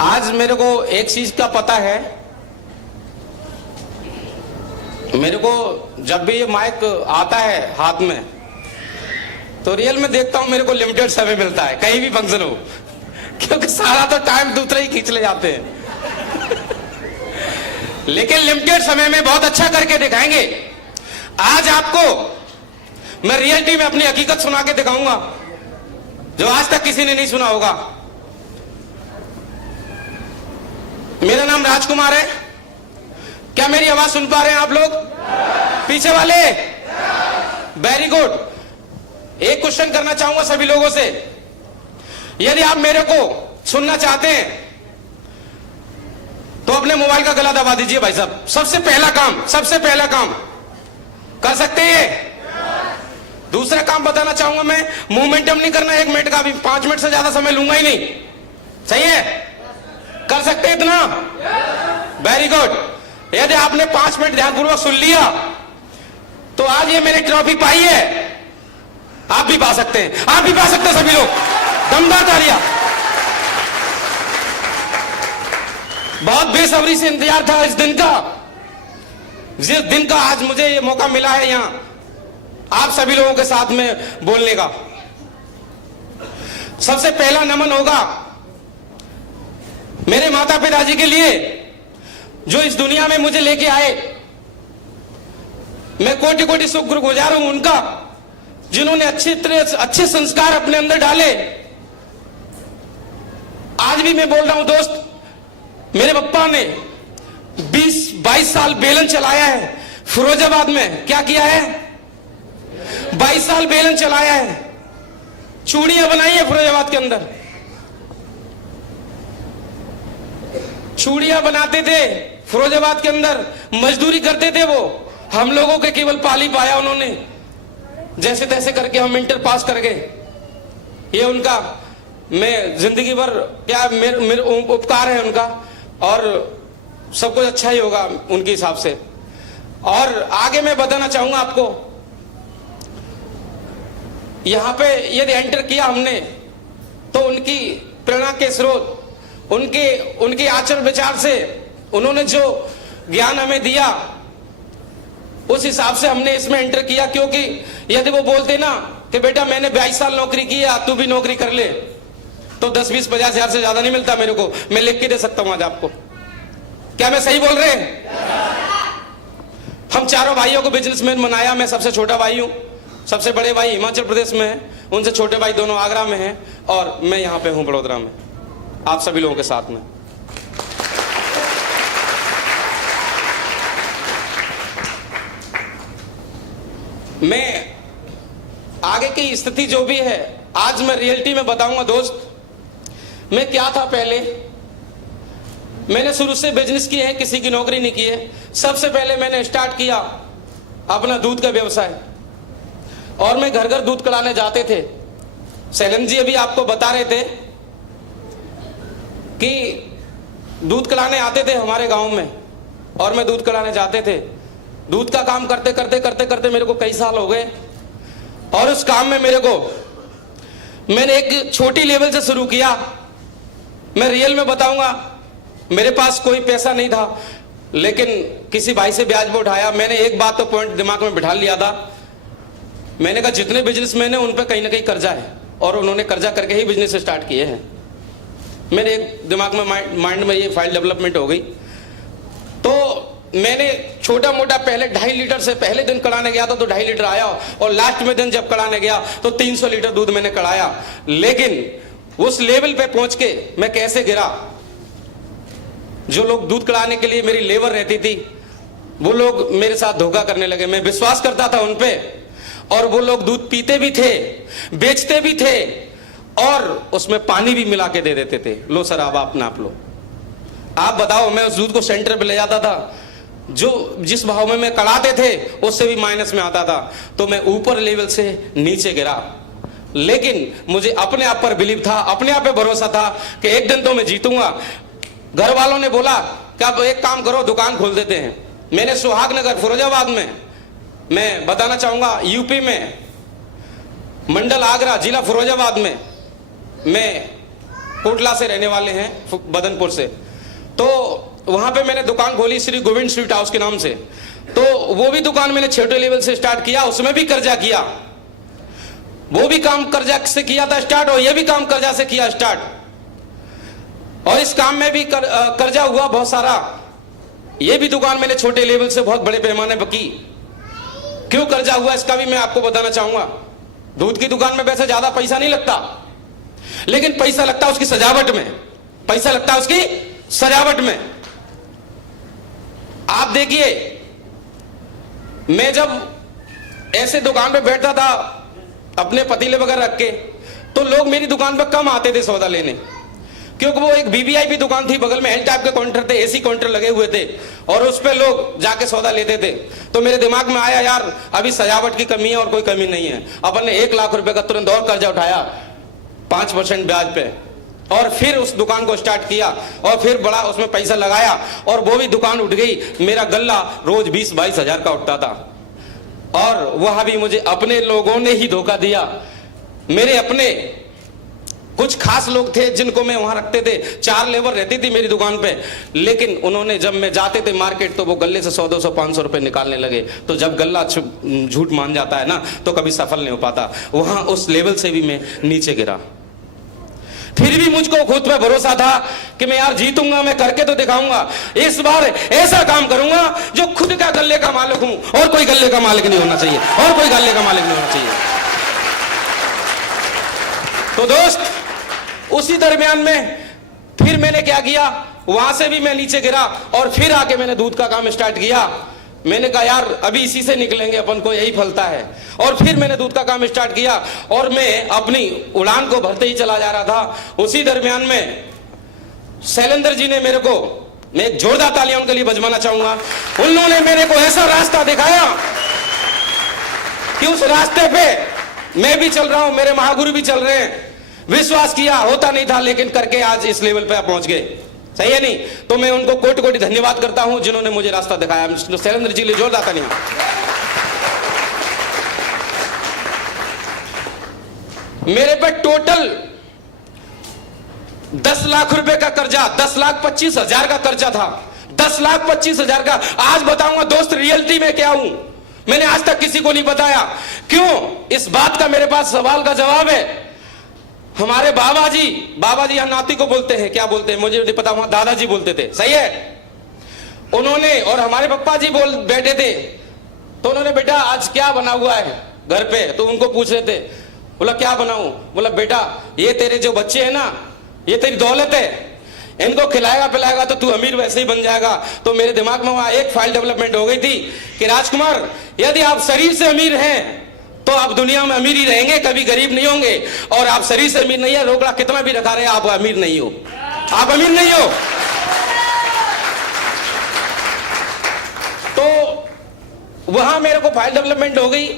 आज मेरे को एक चीज का पता है, मेरे को जब भी ये माइक आता है हाथ में तो रियल में देखता हूं मेरे को लिमिटेड समय मिलता है कहीं भी फंक्शन हो, क्योंकि सारा तो टाइम दूसरे ही खींच ले जाते हैं। लेकिन लिमिटेड समय में बहुत अच्छा करके दिखाएंगे। आज आपको मैं रियलिटी में अपनी हकीकत सुना के दिखाऊंगा जो आज तक किसी ने नहीं सुना होगा। मेरा नाम राजकुमार है। क्या मेरी आवाज सुन पा रहे हैं आप लोग? पीछे वाले वेरी गुड। एक क्वेश्चन करना चाहूंगा सभी लोगों से, यदि आप मेरे को सुनना चाहते हैं तो अपने मोबाइल का गला दबा दीजिए भाई साहब। सबसे पहला काम कर सकते हैं। दूसरा काम बताना चाहूंगा मैं, मोमेंटम नहीं करना 1 मिनट का भी, 5 मिनट से ज्यादा समय लूंगा ही नहीं। सही है? कर सकते हैं इतना? Very good. यदि आपने 5 मिनट ध्यानपूर्वक सुन लिया तो आज ये मैंने ट्रॉफी पाई है, आप भी पा सकते हैं, आप भी पा सकते हैं सभी लोग। दमदार तालियां। बहुत बेसब्री से इंतजार था इस दिन का, जिस दिन का आज मुझे ये मौका मिला है यहां आप सभी लोगों के साथ में बोलने का। सबसे पहला नमन होगा मेरे माता पिताजी के लिए जो इस दुनिया में मुझे लेके आए। मैं कोटि कोटि शुक्रगुजार हूं उनका, जिन्होंने अच्छे संस्कार अपने अंदर डाले। आज भी मैं बोल रहा हूं दोस्त, मेरे पप्पा ने 20-22 साल बेलन चलाया है फिरोजाबाद में। क्या किया है? 22 साल बेलन चलाया है, चूड़ियां बनाई है फिरोजाबाद के अंदर। चूड़ियां बनाते थे फिरोजाबाद के अंदर, मजदूरी करते थे वो। हम लोगों के केवल पाली पाया उन्होंने, जैसे तैसे करके हम इंटर पास कर गए। ये उनका मैं जिंदगी भर क्या मेरे उपकार है उनका, और सब कुछ अच्छा ही होगा उनके हिसाब से। और आगे मैं बताना चाहूंगा आपको, यहां पे यदि एंटर किया हमने तो उनकी प्रेरणा के स्रोत, उनके आचरण विचार से उन्होंने जो ज्ञान हमें दिया उस हिसाब से हमने इसमें एंटर किया। क्योंकि यदि वो बोलते ना कि बेटा मैंने 22 साल नौकरी की है, तू भी नौकरी कर ले, तो 10-20-50 हजार से ज्यादा नहीं मिलता मेरे को। मैं लिख के दे सकता हूं आज आपको। क्या मैं सही बोल रहे हैं? हम चारों भाइयों को बिजनेसमैन बनाया। मैं सबसे छोटा भाई हूं, सबसे बड़े भाई हिमाचल प्रदेश में है, उनसे छोटे भाई दोनों आगरा में हैं, और मैं यहां पे हूं बड़ोदरा में आप सभी लोगों के साथ में। मैं आगे की स्थिति जो भी है आज मैं रियलिटी में बताऊंगा दोस्त। मैं क्या था पहले, मैंने शुरू से बिजनेस किए हैं, किसी की नौकरी नहीं की है। सबसे पहले मैंने स्टार्ट किया अपना दूध का व्यवसाय, और मैं घर घर दूध कढ़ाने जाते थे। सैलन जी अभी आपको बता रहे थे कि दूध कढ़ाने आते थे हमारे गांव में, और मैं दूध कढ़ाने जाते थे। दूध का काम करते करते मेरे को कई साल हो गए, और उस काम में मैंने एक छोटी लेवल से शुरू किया। मैं रियल में बताऊंगा, मेरे पास कोई पैसा नहीं था, लेकिन किसी भाई से ब्याज पे उठाया। मैंने एक बात तो पॉइंट दिमाग में बिठा लिया था, मैंने कहा जितने बिजनेसमैन हैं उन पे कहीं ना कहीं कर्जा है, और उन्होंने कर्जा करके ही बिजनेस स्टार्ट किए हैं। मेरे दिमाग में माइंड में ये फाइल डेवलपमेंट हो गई। तो मैंने छोटा मोटा पहले 2.5 लीटर से पहले दिन कढ़ाने गया था तो 2.5 लीटर आया, और लास्ट में दिन जब कढ़ाने गया तो 300 लीटर दूध मैंने कढ़ाया। लेकिन उस लेवल पे पहुंच के मैं कैसे गिरा, जो लोग दूध कढ़ाने के लिए मेरी लेबर रहती थी वो लोग मेरे साथ धोखा करने लगे। मैं विश्वास करता था उन पे, और वो लोग दूध पीते भी थे, बेचते भी थे, और उसमें पानी भी मिला के दे देते थे। लो सर आप नाप लो। आप बताओ, मैं उस दूध को सेंटर पे ले जाता था, जो जिस भाव में मैं कढ़ाते थे उससे भी माइनस में आता था। तो मैं ऊपर लेवल से नीचे गिरा, लेकिन मुझे अपने आप पर बिलीव था, अपने आप पे भरोसा था कि एक दिन तो मैं जीतूंगा। घर वालों ने बोला कि आप एक काम करो, दुकान खोल देते हैं। मैंने सुहागनगर फिरोजाबाद में, मैं बताना चाहूंगा यूपी में, मंडल आगरा, जिला फिरोजाबाद में मैं कोटला से रहने वाले हैं, बदनपुर से। तो वहां पे मैंने दुकान खोली श्री गोविंद स्वीट हाउस के नाम से। तो वो भी दुकान मैंने छोटे लेवल से स्टार्ट किया, उसमें भी कर्जा किया, वो भी काम कर्जा से किया था स्टार्ट, और ये भी काम कर्जा से किया स्टार्ट। और इस काम में भी कर्जा हुआ बहुत सारा। ये भी दुकान मैंने छोटे लेवल से बहुत बड़े पैमाने पर की। क्यों कर्जा हुआ इसका भी मैं आपको बताना चाहूंगा। दूध की दुकान में वैसे ज्यादा पैसा नहीं लगता, लेकिन पैसा लगता है उसकी सजावट में, पैसा लगता है उसकी सजावट में। आप देखिए, मैं जब ऐसे दुकान पे बैठता था अपने पतीले वगैरह रख के, तो लोग मेरी दुकान पर कम आते थे सौदा लेने, क्योंकि वो एक वीवीआईपी दुकान थी, बगल में एल टाइप के काउंटर थे, एसी काउंटर लगे हुए थे, और उस पे लोग जाके सौदा लेते थे। तो मेरे दिमाग में आया, यार अभी सजावट की कमी है और कोई कमी नहीं है। अपन ने 1 लाख रुपए का तुरंत और कर्जा उठाया 5% ब्याज पे, और फिर उस दुकान को स्टार्ट किया, और फिर बड़ा उसमें पैसा लगाया, और वो भी दुकान उठ गई। मेरा गल्ला रोज 20-22 हजार का उठता था, और वह भी मुझे अपने लोगों ने ही धोखा दिया। मेरे अपने कुछ खास लोग थे जिनको मैं वहां रखते थे, 4 लेबर रहती थी मेरी दुकान पे, लेकिन उन्होंने जब मैं जाते थे मार्केट तो वो गल्ले से 100-200-500 रुपए निकालने लगे। तो जब गल्ला झूठ मान जाता है ना, तो कभी सफल नहीं हो पाता। वहां उस लेवल से भी मैं नीचे गिरा। फिर भी मुझको खुद पे भरोसा था कि मैं यार जीतूंगा, मैं करके तो दिखाऊंगा। इस बार ऐसा काम करूंगा जो खुद का गल्ले का मालिक हूं, और कोई गल्ले का मालिक नहीं होना चाहिए, और कोई गल्ले का मालिक नहीं होना चाहिए। तो दोस्त, उसी दरमियान में फिर मैंने क्या किया, वहां से भी मैं नीचे गिरा, और फिर आके मैंने दूध का काम स्टार्ट किया। मैंने कहा यार अभी इसी से निकलेंगे अपन को, यही फलता है। और फिर मैंने दूध का काम स्टार्ट किया, और मैं अपनी उड़ान को भरते ही चला जा रहा था। उसी दरमियान में शैलेंद्र जी ने मेरे को, मैं एक जोरदार तालियां उनके लिए बजवाना चाहूंगा, उन्होंने मेरे को ऐसा रास्ता दिखाया कि उस रास्ते पे मैं भी चल रहा हूं, मेरे महागुरु भी चल रहे हैं। विश्वास किया, होता नहीं था, लेकिन करके आज इस लेवल पे आप पहुंच गए। सही है नहीं? तो मैं उनको कोटि कोटि धन्यवाद करता हूं जिन्होंने मुझे रास्ता दिखाया। शैलेंद्र जी लिए जोरदार तालियां। मेरे पे टोटल 10 लाख रुपए का कर्जा, 10,25,000 का कर्जा था, 10,25,000 का। आज बताऊंगा दोस्त रियलिटी में क्या हूं, मैंने आज तक किसी को नहीं बताया। क्यों? इस बात का मेरे पास सवाल का जवाब है। हमारे बाबा जी यहाँ नाती को बोलते हैं, क्या बोलते हैं मुझे नहीं पता, वहां दादाजी बोलते थे, सही है। उन्होंने, और हमारे पप्पा जी बोल बैठे थे, तो उन्होंने, बेटा आज क्या बना हुआ है घर पे? तो उनको पूछ रहे थे। बोला क्या बनाऊं? बोला बेटा ये तेरे जो बच्चे हैं ना, ये तेरी दौलत है, इनको खिलाएगा पिलाएगा तो तू अमीर वैसे ही बन जाएगा। तो मेरे दिमाग में वहां एक फाइल डेवलपमेंट हो गई थी कि राजकुमार, यदि आप शरीर से अमीर हैं तो आप दुनिया में अमीर ही रहेंगे, कभी गरीब नहीं होंगे। और आप शरीर से अमीर नहीं है, रोकड़ा कितना भी रखा रहे, आप अमीर नहीं हो, आप अमीर नहीं हो। तो वहां मेरे को फाइल डेवलपमेंट हो गई।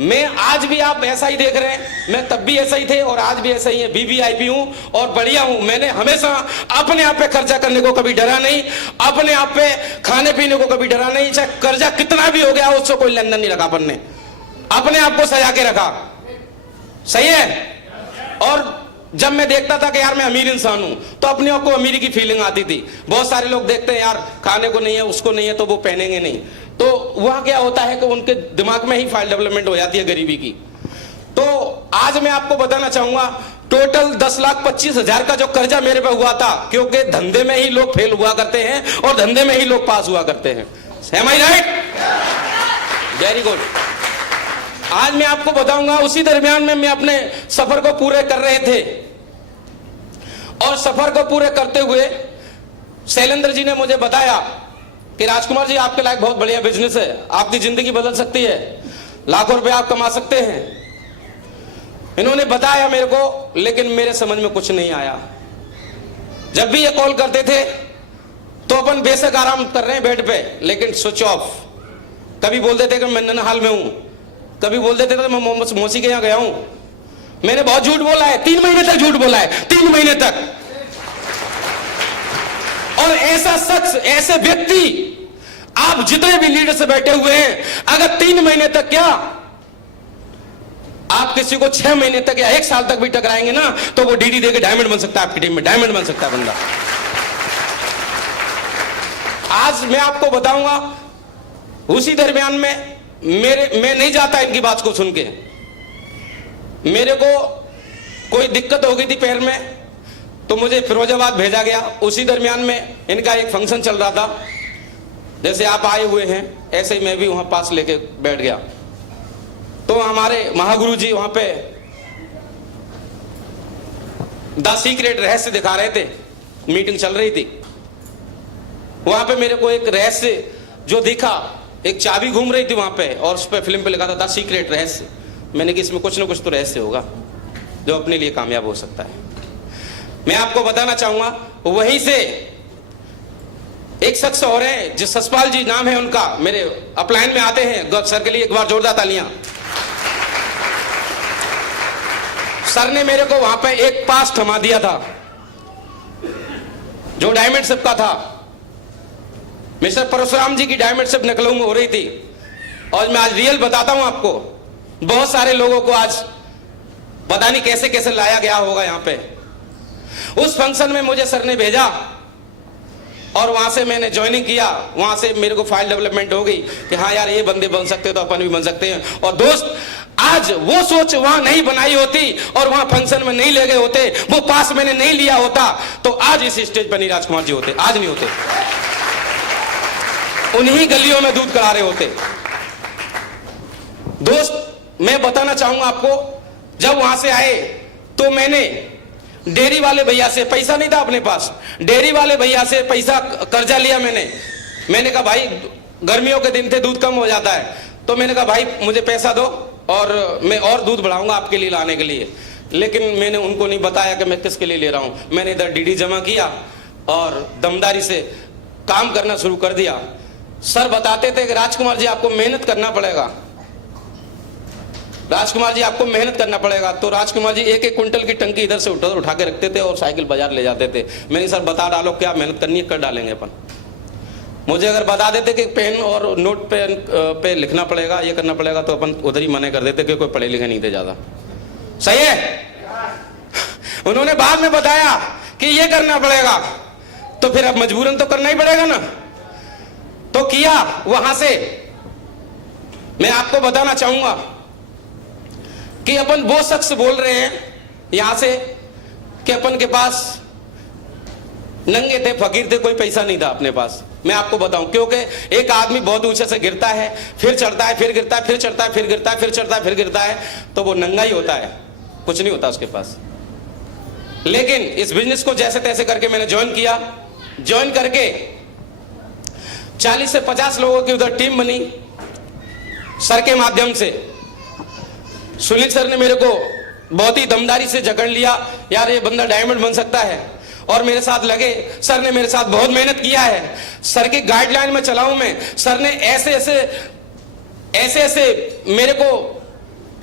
मैं आज भी, आप ऐसा ही देख रहे हैं, मैं तब भी ऐसा ही थे और आज भी ऐसा ही है। वीवीआईपी हूं और बढ़िया हूं। मैंने हमेशा अपने आप पे खर्चा करने को कभी डरा नहीं, अपने आप पे खाने पीने को कभी डरा नहीं। चाहे कर्जा कितना भी हो गया, उससे कोई लेन देन नहीं रखा अपन ने, अपने आप को सजा के रखा। सही है। और जब मैं देखता था कि यार मैं अमीर इंसान हूं, तो अपने आप को अमीरी की फीलिंग आती थी। बहुत सारे लोग देखते हैं यार खाने को नहीं है, उसको नहीं है, तो वो पहनेंगे नहीं। तो वहां क्या होता है कि उनके दिमाग में ही फाइल डेवलपमेंट हो जाती है गरीबी की। तो आज मैं आपको बताना चाहूंगा, टोटल 10,25,000 का जो कर्जा मेरे पे हुआ था, क्योंकि धंधे में ही लोग फेल हुआ करते हैं और धंधे में ही लोग पास हुआ करते हैं। Am I right? Very good. आज मैं आपको बताऊंगा, उसी दरमियान में मैं अपने सफर को पूरे कर रहे थे, और सफर को पूरे करते हुए शैलेंद्र जी ने मुझे बताया कि राजकुमार जी आपके लायक बहुत बढ़िया बिजनेस है, आपकी जिंदगी बदल सकती है, लाखों रुपए आप कमा सकते हैं। इन्होंने बताया मेरे को, लेकिन मेरे समझ में कुछ नहीं आया। जब भी ये कॉल करते थे तो अपन बेशक आराम कर रहे हैं बेड पे, लेकिन स्विच ऑफ। कभी बोल देते कि मैं ननहाल में हूं, कभी बोल देते थे मैं मौसी के यहां गया हूं। मैंने बहुत झूठ बोला है, 3 महीने तक झूठ बोला है, 3 महीने तक। और ऐसा शख्स, ऐसे व्यक्ति, आप जितने भी लीडर से बैठे हुए हैं, अगर 3 महीने तक क्या आप किसी को 6 महीने तक या 1 साल तक भी टकराएंगे ना, तो वो डीडी देके डायमंड बन सकता है, आपकी टीम में डायमंड बन सकता है बंदा। आज मैं आपको बताऊंगा, उसी दरमियान में मैं नहीं जाता इनकी बात को सुन के। मेरे को कोई दिक्कत हो गई थी पैर में, तो मुझे फिरोजाबाद भेजा गया। उसी दरमियान में इनका एक फंक्शन चल रहा था, जैसे आप आए हुए हैं ऐसे ही मैं भी वहां पास लेके बैठ गया। तो हमारे महागुरु जी वहां पे द सीक्रेट रहस्य दिखा रहे थे, मीटिंग चल रही थी। वहां पे मेरे को एक रहस्य जो दिखा, एक चाबी घूम रही थी वहां पे, और उस पे फिल्म पे लिखा था द सीक्रेट रहस्य। मैंने कहा इसमें कुछ ना कुछ तो रहस्य होगा जो अपने लिए कामयाब हो सकता है। मैं आपको बताना चाहूंगा, वहीं से एक शख्स और है जिस ससपाल जी नाम है उनका, मेरे अपलाइन में आते हैं। सर के लिए एक बार जोरदार तालियां। सर ने मेरे को वहां पे एक पास थमा दिया था जो डायमंड शिप का था। मिस्टर परशुराम जी की डायमंड शिप नकलों में हो रही थी, और मैं आज रियल बताता हूं आपको। बहुत सारे लोगों को आज पता नहीं कैसे कैसे लाया गया होगा यहां पे। उस फंक्शन में मुझे सर ने भेजा और वहां से मैंने ज्वाइनिंग किया। वहां से मेरे को फाइल डेवलपमेंट हो गई कि हाँ यार ये बंदे बन सकते तो अपन भी बन सकते हैं। और दोस्त, आज वो सोच वहां नहीं बनाई होती और वहां फंक्शन में नहीं ले गए होते, वो पास मैंने नहीं लिया होता, तो आज इस स्टेज पर नहीं राजकुमार जी होते, आज नहीं होते। उन्हीं गलियों में दूध करा रहे होते। दोस्त, मैं बताना चाहूंगा आपको, जब वहां से आए तो मैंने डेयरी वाले भैया से, पैसा नहीं था अपने पास, डेयरी वाले भैया से पैसा कर्जा लिया। मैंने कहा भाई गर्मियों के दिन थे, दूध कम हो जाता है, तो मैंने कहा भाई मुझे पैसा दो और मैं और दूध बढ़ाऊंगा आपके लिए लाने के लिए। लेकिन मैंने उनको नहीं बताया कि मैं किसके लिए ले रहा हूं। मैंने इधर डीडी जमा किया और दमदारी से काम करना शुरू कर दिया। सर बताते थे कि राजकुमार जी आपको मेहनत करना पड़ेगा, राजकुमार जी आपको मेहनत करना पड़ेगा। तो राजकुमार जी एक एक क्विंटल की टंकी इधर से उठा के रखते थे और साइकिल बाजार ले जाते थे। मैंने सर बता डालो क्या मेहनत करनी है, कर डालेंगे अपन। मुझे अगर बता देते कि पेन और नोट पे लिखना पड़ेगा, ये करना पड़ेगा, तो अपन उधर ही मना कर देते कि कोई पढ़े लिखे नहीं थे ज्यादा। सही है। उन्होंने बाद में बताया कि ये करना पड़ेगा, तो फिर अब मजबूरन तो करना ही पड़ेगा ना, तो किया। वहां से मैं आपको बताना चाहूंगा कि अपन वो शख्स बोल रहे हैं यहां से कि अपन के पास नंगे थे, फकीर थे, कोई पैसा नहीं था अपने पास। मैं आपको बताऊं, क्योंकि एक आदमी बहुत ऊंचे से गिरता है, फिर चढ़ता है, फिर गिरता है, फिर चढ़ता है, फिर गिरता है, फिर चढ़ता है, फिर गिरता है, तो वो नंगा ही होता है, कुछ नहीं होता उसके पास। लेकिन इस बिजनेस को जैसे तैसे करके मैंने ज्वाइन किया। ज्वाइन करके 40 से 50 लोगों की उधर टीम बनी सर के माध्यम से। सुनील सर ने मेरे को बहुत ही दमदारी से जकड़ लिया, यार ये बंदा डायमंड बन सकता है, और मेरे साथ लगे। सर ने मेरे साथ बहुत मेहनत किया है, सर की गाइडलाइन में चला हूं मैं। सर ने ऐसे ऐसे मेरे को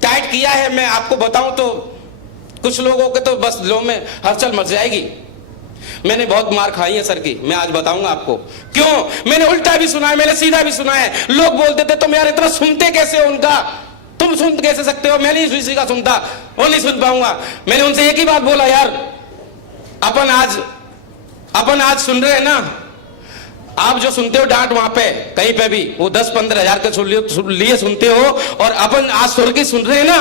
टाइट किया है, मैं आपको बताऊं तो कुछ लोगों के तो बस दिलों में हलचल मच जाएगी। मैंने बहुत मार खाई है सर की, मैं आज बताऊंगा आपको क्यों। मैंने उल्टा भी सुना है, मैंने सीधा भी सुना है। लोग बोलते थे तुम यार इतना सुनते कैसे हो उनका, तुम सुन कैसे सकते हो। मैं नहीं किसी का सुनता, वो नहीं सुन पाऊंगा। मैंने उनसे एक ही बात बोला, यार अपन आज सुन रहे हैं ना, आप जो सुनते हो डांट वहां पे कहीं पे भी, वो 10-15 हजार के लिए सुनते हो, और अपन आज सुर की सुन रहे हैं ना,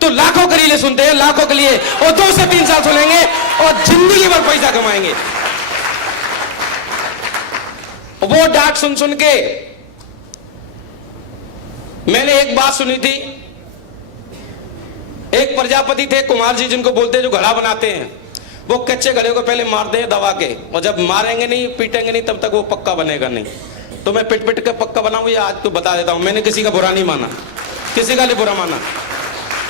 तो लाखों के लिए सुनते हैं, लाखों के लिए, और 2 से 3 साल सुनेंगे और जिंदगी भर पैसा कमाएंगे। वो डांट सुन सुन के मैंने एक बात सुनी थी। एक प्रजापति थे कुमार जी, जिनको बोलते हैं जो घड़ा बनाते हैं। वो कच्चे घड़े को पहले मारते हैं दबा के, और जब मारेंगे नहीं, पीटेंगे नहीं, तब तक वो पक्का बनेगा नहीं। तो मैं पिट के पक्का बनाऊं, ये आज तो बता देता हूं, मैंने किसी का बुरा नहीं माना, किसी का नहीं बुरा माना।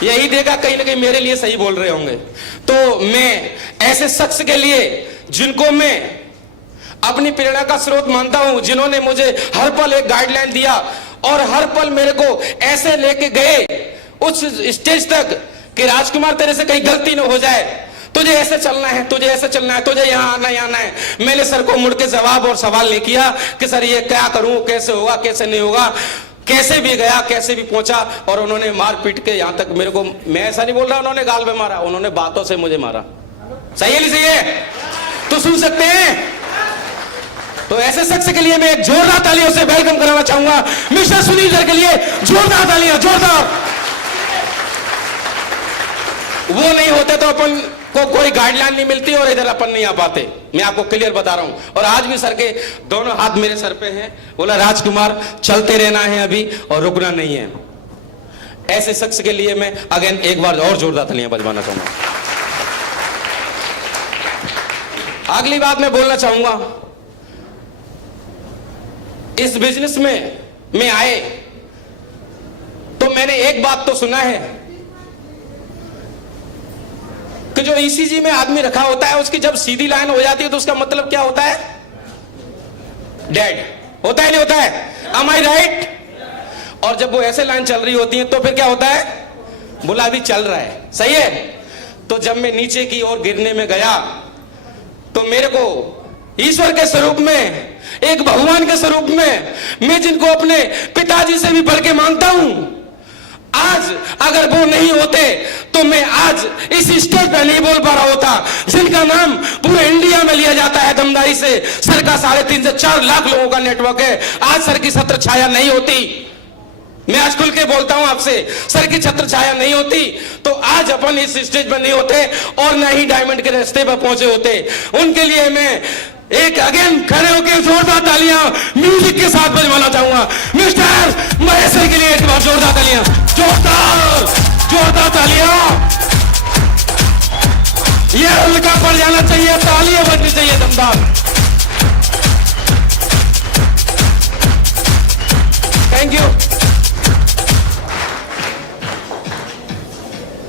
यही देखा कहीं ना कहीं मेरे लिए सही बोल रहे होंगे। तो मैं ऐसे शख्स के लिए, जिनको मैं अपनी प्रेरणा का स्रोत मानता हूं, जिन्होंने मुझे हर पल एक गाइडलाइन दिया और हर पल मेरे को ऐसे लेके गए उस स्टेज तक कि राजकुमार तेरे से कहीं गलती न हो जाए, तुझे ऐसे चलना है, तुझे ऐसे चलना है, तुझे यहाँ आना है। मैंने सर को मुड़ के जवाब और सवाल नहीं किया कि सर ये क्या करूं, कैसे होगा, कैसे नहीं होगा, कैसे भी गया, कैसे भी पहुंचा, और उन्होंने मार पीट के यहां तक मेरे को, मैं ऐसा नहीं बोल रहा उन्होंने गाल पे मारा, उन्होंने बातों से मुझे मारा। सही है नहीं सही है? तो सुन सकते हैं। तो ऐसे शख्स के लिए मैं एक जोरदार तालियों से वेलकम कराना चाहूंगा मिस्टर सुनील सर के लिए। जोरदार तालियां, जोरदार। वो नहीं होते तो अपन को कोई गाइडलाइन नहीं मिलती और इधर अपन नहीं आ पाते। मैं आपको क्लियर बता रहा हूं। और आज भी सर के दोनों हाथ मेरे सर पे हैं। बोला राजकुमार चलते रहना है अभी और रुकना नहीं है। ऐसे शख्स के लिए मैं अगेन एक बार और जोरदार तालियां बजवाना चाहूंगा। अगली बात मैं बोलना चाहूंगा, इस बिजनेस में मैं आए तो मैंने एक बात तो सुना है कि जो ईसीजी में आदमी रखा होता है उसकी जब सीधी लाइन हो जाती है तो उसका मतलब क्या होता है? डेड होता है, नहीं होता है? Am I right? और जब वो ऐसे लाइन चल रही होती है तो फिर क्या होता है? बोला अभी चल रहा है। सही है? तो जब मैं नीचे की ओर गिरने में गया तो मेरे को ईश्वर के स्वरूप में, एक भगवान के स्वरूप में, मैं जिनको अपने पिताजी से भी बढ़ के मानता हूं, आज अगर वो नहीं होते तो मैं आज इस स्टेज पे नहीं बोल पा रहा होता, जिनका नाम पूरे इंडिया में लिया जाता है दमदारी से। सर का 3.5 से 4 लाख लोगों का नेटवर्क है। आज सर की छत्र छाया नहीं होती, मैं आज खुल के बोलता हूं आपसे, सर की छत्र छाया नहीं होती तो आज अपन इस स्टेज पर नहीं होते और ना ही डायमंड के रास्ते पर पहुंचे होते। उनके लिए मैं एक अगेन खड़े होकर जोरदार तालियां म्यूजिक के साथ बजवाना चाहूंगा। मिस्टर महेश के लिए एक बार जोरदार तालियां, जोरदार जोरदार तालियां। ये हल्का पड़ जाना चाहिए, तालियां बजनी चाहिए दमदार। Thank you.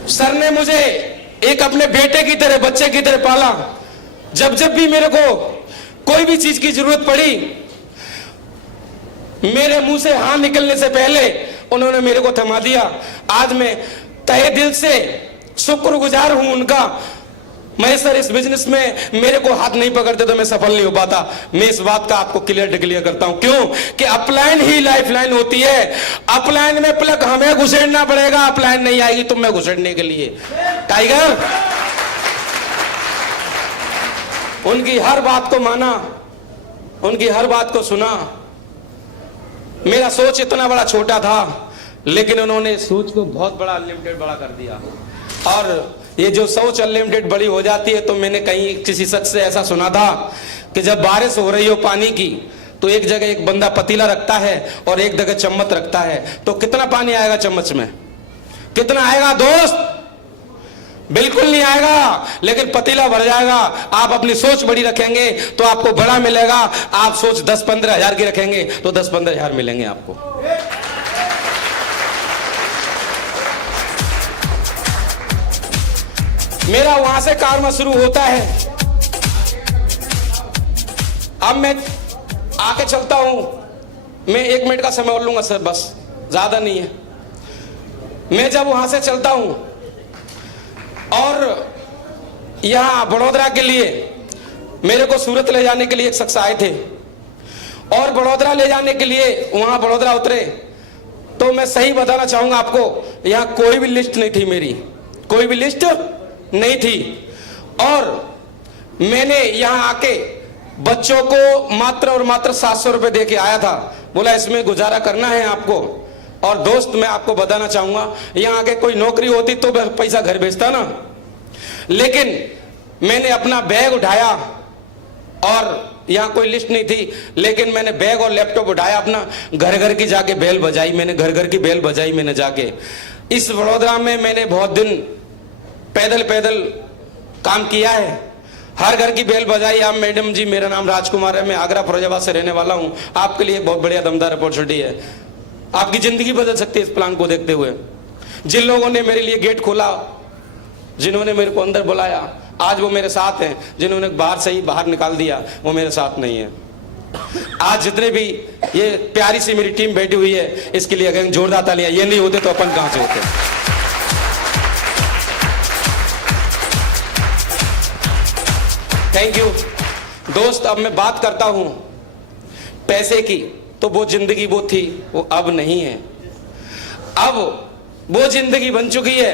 सर ने मुझे एक अपने बेटे की तरह, बच्चे की तरह पाला। जब जब भी मेरे को कोई भी चीज की जरूरत पड़ी, मेरे मुंह से हाँ निकलने से पहले उन्होंने मेरे को थमा दिया। आज मैं तहे दिल से शुक्रगुजार हूं उनका। मैं सर इस बिजनेस में मेरे को हाथ नहीं पकड़ते तो मैं सफल नहीं हो पाता। मैं इस बात का आपको क्लियर डिक्लेयर करता हूं। क्यों? कि अपलाइन ही लाइफ लाइन होती है। अपलाइन में प्लग हमें घुसेड़ना पड़ेगा, अपलाइन नहीं आएगी तुम में घुसेड़ने के लिए। टाइगर उनकी हर बात को माना, उनकी हर बात को सुना। मेरा सोच इतना बड़ा छोटा था लेकिन उन्होंने सोच को बहुत बड़ा अनलिमिटेड बड़ा कर दिया। और ये जो सोच अनलिमिटेड बड़ी हो जाती है, तो मैंने कहीं किसी शख्स से ऐसा सुना था कि जब बारिश हो रही हो पानी की तो एक जगह एक बंदा पतीला रखता है और एक जगह चम्मच रखता है, तो कितना पानी आएगा चम्मच में? कितना आएगा दोस्त? बिल्कुल नहीं आएगा, लेकिन पतीला भर जाएगा। आप अपनी सोच बड़ी रखेंगे तो आपको बड़ा मिलेगा। आप सोच 10-15 हजार की रखेंगे तो 10-15 हजार मिलेंगे आपको। मेरा वहां से कारवा शुरू होता है। अब मैं आके चलता हूं, मैं 1 मिनट का समय और लूंगा सर, बस ज्यादा नहीं है। मैं जब वहां से चलता हूं और यहां बड़ौदा के लिए मेरे को सूरत ले जाने के लिए एक शख्स आए थे और बड़ौदा ले जाने के लिए वहां बड़ौदा उतरे, तो मैं सही बताना चाहूंगा आपको, यहां कोई भी लिस्ट नहीं थी मेरी, कोई भी लिस्ट नहीं थी। और मैंने यहां आके बच्चों को मात्र और मात्र 700 रुपए दे के आया था। बोला इसमें गुजारा करना है आपको। और दोस्त मैं आपको बताना चाहूंगा, यहां आके कोई नौकरी होती तो पैसा घर भेजता ना, लेकिन मैंने अपना बैग उठाया और यहां कोई लिस्ट नहीं थी, लेकिन मैंने बैग और लैपटॉप उठाया, अपना घर घर की जाके बेल बजाई। मैंने घर घर की बेल बजाई मैंने जाके। इस वडोदरा में मैंने बहुत दिन पैदल पैदल काम किया है, हर घर की बेल बजाई। आप मैडम जी, मेरा नाम राजकुमार है, मैं आगरा फरोजाबाद से रहने वाला हूं। आपके लिए बहुत बढ़िया दमदार अपॉर्चुनिटी है, आपकी जिंदगी बदल सकती है इस प्लान को देखते हुए। जिन लोगों ने मेरे लिए गेट खोला, जिन्होंने मेरे को अंदर बुलाया, आज वो मेरे साथ हैं। जिन्होंने बाहर से ही बाहर निकाल दिया वो मेरे साथ नहीं है। आज जितने भी ये प्यारी सी मेरी टीम बैठी हुई है, इसके लिए अगर जोरदार तालियां, ये नहीं होते तो अपन कहां से होते। थैंक यू दोस्त। अब मैं बात करता हूं पैसे की, तो वो जिंदगी वो थी, वो अब नहीं है। अब वो जिंदगी बन चुकी है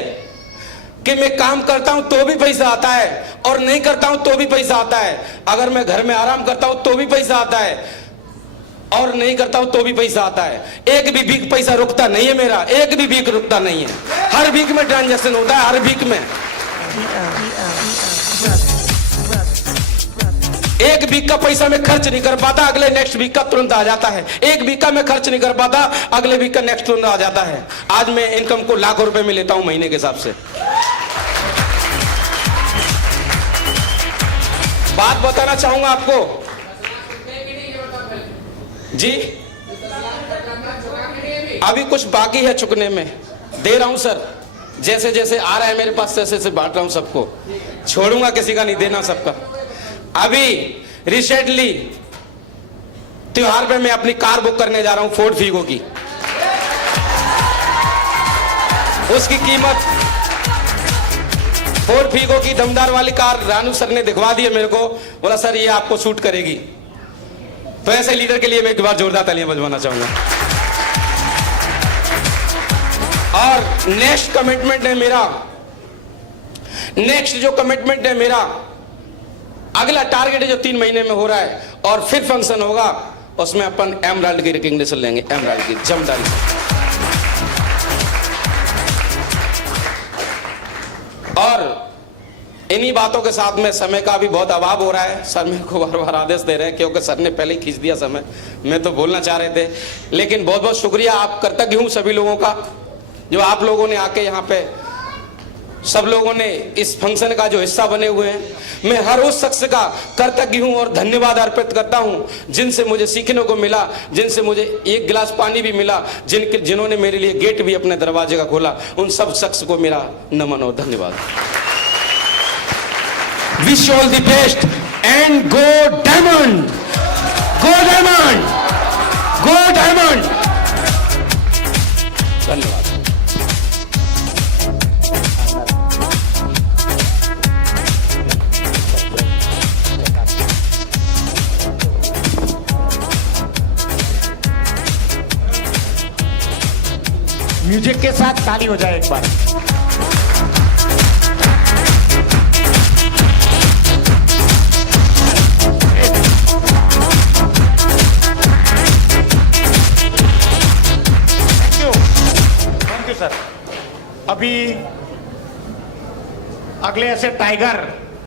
कि मैं काम करता हूं तो भी पैसा आता है और नहीं करता हूं तो भी पैसा आता है। अगर मैं घर में आराम करता हूं तो भी पैसा आता है और नहीं करता हूं तो भी पैसा आता है। एक भी वीक पैसा रुकता नहीं है मेरा, एक भी वीक रुकता नहीं है। हर वीक में ट्रांजैक्शन होता है, हर वीक में। एक वीक का पैसा मैं खर्च नहीं कर पाता, अगले नेक्स्ट वीक का तुरंत आ जाता है। एक वीक का मैं खर्च नहीं कर पाता, अगले वीक का नेक्स्ट तुरंत आ जाता है। आज मैं इनकम को लाखों रुपए में लेता हूं महीने के हिसाब से। बात बताना चाहूंगा आपको जी, अभी कुछ बाकी है चुकने में, दे रहा हूं सर। जैसे जैसे आ रहा है मेरे पास तैसे तैसे बांट रहा हूं सबको, छोड़ूंगा किसी का नहीं, देना सबका। अभी रिसेंटली त्योहार पे मैं अपनी कार बुक करने जा रहा हूं, फोर्ड फीगो की। उसकी कीमत, फोर्ड फीगो की दमदार वाली कार रानू सर ने दिखवा दी है मेरे को, बोला सर ये आपको सूट करेगी। तो ऐसे लीडर के लिए मैं एक बार जोरदार तालियां बजवाना चाहूंगा। और नेक्स्ट कमिटमेंट है मेरा, नेक्स्ट जो कमिटमेंट है मेरा, अगला टारगेट है जो 3 महीने में हो रहा है, और फिर फंक्शन होगा, उसमें अपन एमराल्ड की रिकग्निशन लेंगे, एमराल्ड की जमदारी। और इन्हीं बातों के साथ में समय का भी बहुत अभाव हो रहा है। सर मेरे को बार बार आदेश दे रहे हैं क्योंकि सर ने पहले ही खींच दिया समय, मैं तो बोलना चाह रहे थे। लेकिन बहुत बहुत शुक्रिया आप कृतज्ञ हूं सभी लोगों का, जो आप लोगों ने आके यहाँ पे सब लोगों ने इस फंक्शन का जो हिस्सा बने हुए हैं। मैं हर उस शख्स का कृतज्ञ हूं और धन्यवाद अर्पित करता हूं जिनसे मुझे सीखने को मिला, जिनसे मुझे एक गिलास पानी भी मिला, जिन्होंने मेरे लिए गेट भी अपने दरवाजे का खोला। उन सब शख्स को मेरा नमन और धन्यवाद। Wish you all the best and go Diamond! Go Diamond! Go Diamond! धन्यवाद। म्यूजिक के साथ ताली हो जाए एक बार। सर अभी अगले ऐसे टाइगर